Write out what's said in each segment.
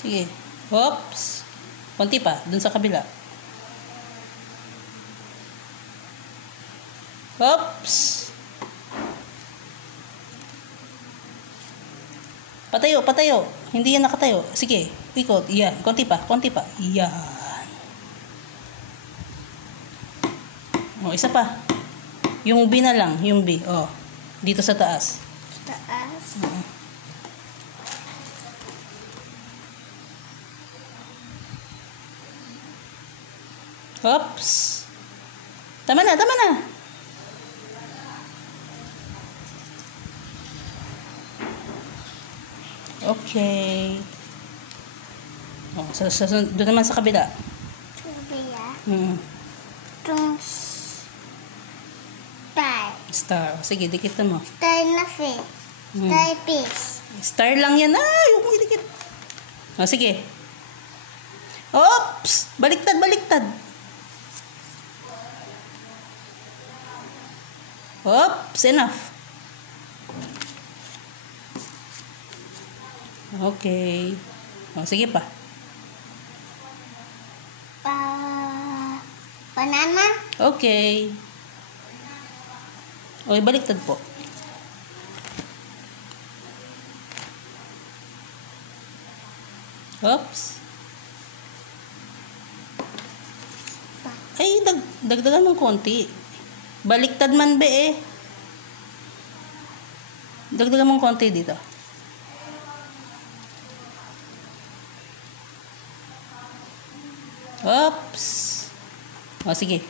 Sige. Oops. Konti pa. Dun sa kabila. Oops. Patayo, patayo. Hindi yan nakatayo. Sige. Ikot. Yan. Konti pa. Konti pa. Yan. O, isa pa. Yung B na lang. Yung B. O. Dito sa taas. Taas. Oops. Tama na, tama na. Okay. Oh, doon naman sa kabila. Kabila. Itong star. Star. Sige, dikitan mo. Star na fish. Star fish. Star lang yan. Ay, huwag mo idikit. Oh, sige. Oops! Baliktad, baliktad. Oops, enough. Okay. Oh, sige pa. Banana. Okay. Okay, baliktad po. Oops. Ay, dagdagan ng konti. Baliktad man be eh. Dagdagan mong konti dito. Oops. O, sige.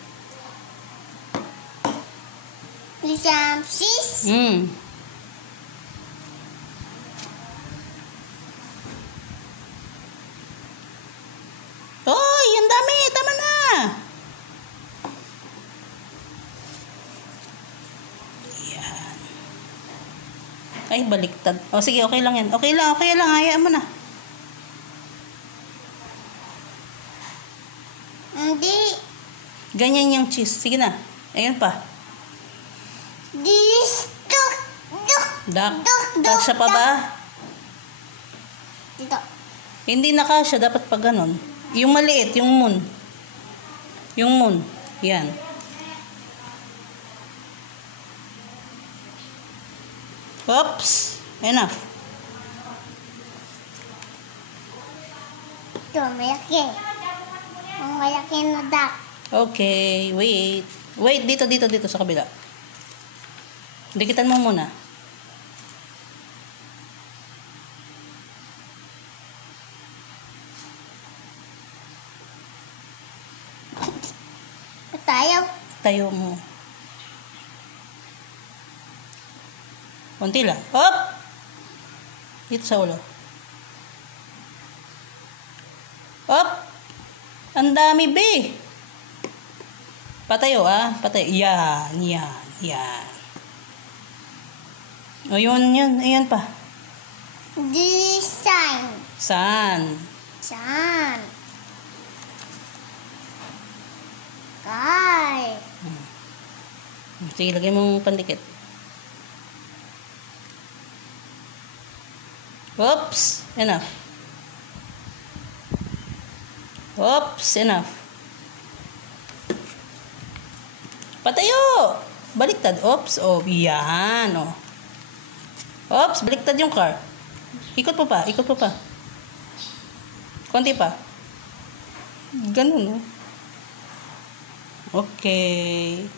Isang sis. Oy, ang dami. Tama na. Yan. Ay, baliktad. O, sige, okay lang yan. Okay lang, hayaan mo na. Hindi. Ganyan yung cheese. Sige na. Ayun pa. Duck. Kasya pa ba? Dito. Hindi na kasya. Dapat pa ganon. Yung maliit, yung moon. Yung moon. Yan. Oops. Enough. Ito, malaki. Ang malaki na duck. Okay. Wait. Wait. Dito sa kabila. Dikitan mo muna. Tayo mo. Konti lang. Hop! Dito sa ulo. Hop! Ang dami, be! Patayo, ah. Patayo. Yan. O, yun. Ayan pa. Design. Sun. Sky. Sige, lagay mong pandikit. Oops! Enough. Oops! Enough. Patayo! Baliktad. Oops! Oh, yan. Oh. Oops! Baliktad yung car. Ikot mo pa. Konti pa. Ganun, oh. Okay.